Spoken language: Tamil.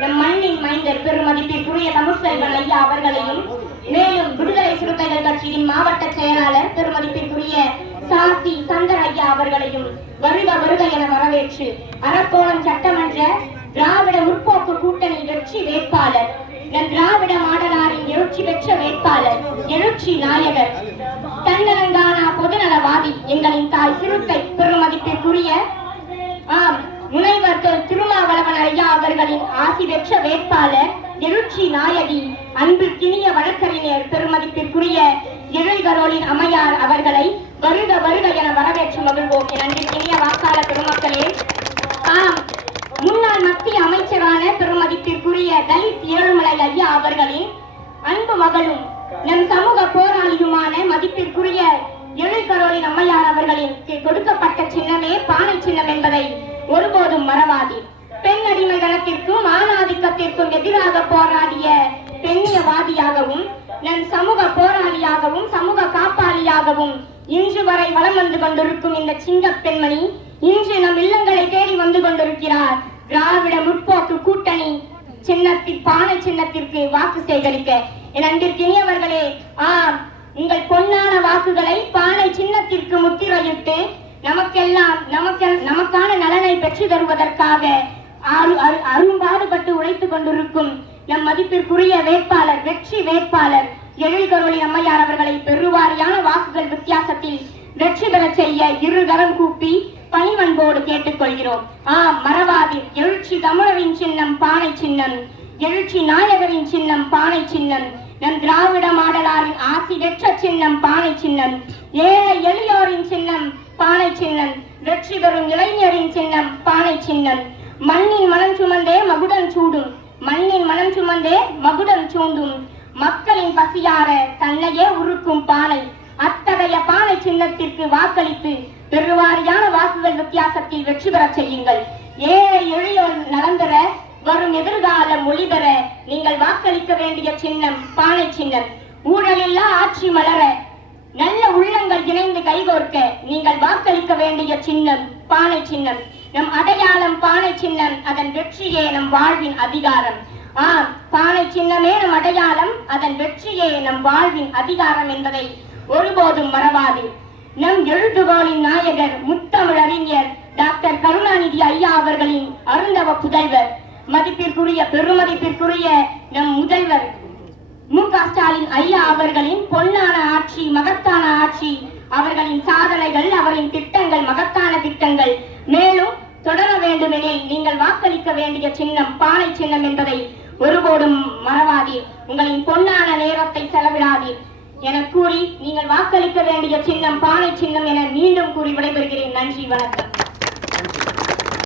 நம் மண்ணின் மைந்தர் பெருமதிப்பிற்குரிய தமிழ்செல்வன் ஐயா அவர்களையும், மேலும் விடுதலை சிறுத்தைகள் கட்சியின் மாவட்ட செயலாளர் பெருமதிப்பிற்குரிய சாசி சந்தர் ஐயா அவர்களையும் வருக வருக என வரவேற்று அரக்கோணம் சட்டமன்ற திராவிட முற்போக்கு கூட்டணி வெற்றி வேட்பாளர், நம் திராவிட மாடலாரின் எழுச்சி பெற்ற வேட்பாளர், எழுச்சி நாயகர், தன்னலங்கானா பொதுநலவாதி, எங்களின் தாய் சிறுத்தை பெருமதிப்பிற்குரிய முனைவர் திருமாவளவன் ஐயா அவர்களின் ஆசி பெற்ற வேட்பாளர், எழுச்சி நாயகி, அன்பிற்கினிய வழக்கறிஞர் பெருமதிப்பிற்குரிய எழில்கரோலின் அம்மையார் அவர்களை வருக வருக என வரவேற்று மகிழ்வோம். என் அன்பிற்கினிய வாக்காளர் பெருமக்களே, முன்னாள் மத்திய அமைச்சரான பெருமதிப்பிற்குரிய தலித் ஏழுமலை ஐயா அவர்களின் அன்பு மகளும் நம் சமூக போராளியுமான மதிப்பிற்குரிய எழில்கரோலின் அம்மையார் அவர்களின் கொடுக்கப்பட்ட சின்னமே பானை சின்னம் என்பதை ஒருபோதும் மறவாதீர். பெண் அடிமைதனத்திற்கும் ஆணாதிக்கத்திற்கும் எதிராக போராடிய பெண்ணியவாதியாகவும் நம் சமூக போராளியாகவும் சமூக காப்பாளியாகவும் இன்று வரை வலம் வந்து கொண்டிருக்கும் இந்த சிங்க பெண்மணி இன்று நம் இல்லங்களை தேடி வந்து கொண்டிருக்கிறார். திராவிட முற்போக்கு கூட்டணி சின்னத்தில் பானை சின்னத்திற்கு வாக்கு சேகரிக்க. என் அன்பிற்கினியவர்களே, உங்கள் பொன்னான வாக்குகளை பானை சின்னத்திற்கு முத்திரையிட்டு நமக்கான நலனை பெற்று தருவதற்காக அரும்பாடுபட்டு உழைத்துக் கொண்டிருக்கும் நம் மதிப்பிற்குரிய வேட்பாளர், வெற்றி வேட்பாளர் எழில்கரோலின் அம்மையார் அவர்களை பெருவாரியான வாக்குகள் வித்தியாசத்தில் வெற்றி பெற செய்ய இருகரம் கூப்பி பணிவன்போடு கேட்டுக்கொள்கிறோம். மறவாதீர், எழுச்சி தமிழரின் சின்னம் பானை சின்னம், எழுச்சி நாயகரின் சின்னம் பானை சின்னம், நம் திராவிட மாடலாரின் ஆசி பெற்ற சின்னம் பானை சின்னம், ஏழை எளியோரின் சின்னம் பானை சின்னம், வெற்றி பெறும் இளைஞரின் சின்னம் பானை சின்னம். மண்ணின் மனம் சுமந்தே மகுடம் சூடும், மண்ணின் மனம் சுமந்தே மகுடம் சூடும், மக்களின் பசியார தன்னையே உருக்கும் பானை. அத்தகைய பானை சின்னத்திற்கு வாக்களித்து பெருவாரியான வாக்குகள் வித்தியாசத்தில் வெற்றி பெற செய்யுங்கள். ஏழை எளியோர் நலம் பெற, வரும் எதிர்காலம் ஒளி பெற நீங்கள் வாக்களிக்க வேண்டிய சின்னம் பானை சின்னம். ஊழலில்லா ஆட்சி மலர, நல்ல உள்ளங்கள் இணைந்து கைகோர்க்க நீங்கள் வாக்களிக்க வேண்டிய சின்னம் பானை சின்னம். நம் அடையாளம் பானை சின்னம், அதன் வெற்றியே நம் வாழ்வின் அதிகாரம். பானை சின்னமே நம் அடையாளம், அதன் வெற்றியே நம் வாழ்வின் அதிகாரம் என்பதை ஒருபோதும் மறவாது. நம் எழுதுகோளின் நாயகர் முத்தமிழறிஞர் டாக்டர் கருணாநிதி ஐயா அவர்களின் அருந்தவ புதல்வர், மதிப்பிற்குரிய பெருமதிப்பிற்குரிய நம் முதல்வர் மு.க. ஸ்டாலின் ஐயா அவர்களின் பொன்னான ஆட்சி, மகத்தான ஆட்சி, அவர்களின் சாதனைகள், அவரின் திட்டங்கள், மகத்தான திட்டங்கள் மேலும் தொடர வேண்டுமெனில் நீங்கள் வாக்களிக்க வேண்டிய சின்னம் பானை சின்னம் என்பதை ஒருபோதும் மறவாதீர். உங்களின் பொன்னான நேரத்தை செலவிடாதீர் என கூறி நீங்கள் வாக்களிக்க வேண்டிய சின்னம் பானை சின்னம் என மீண்டும் கூறி விடைபெறுகிறேன். நன்றி, வணக்கம்.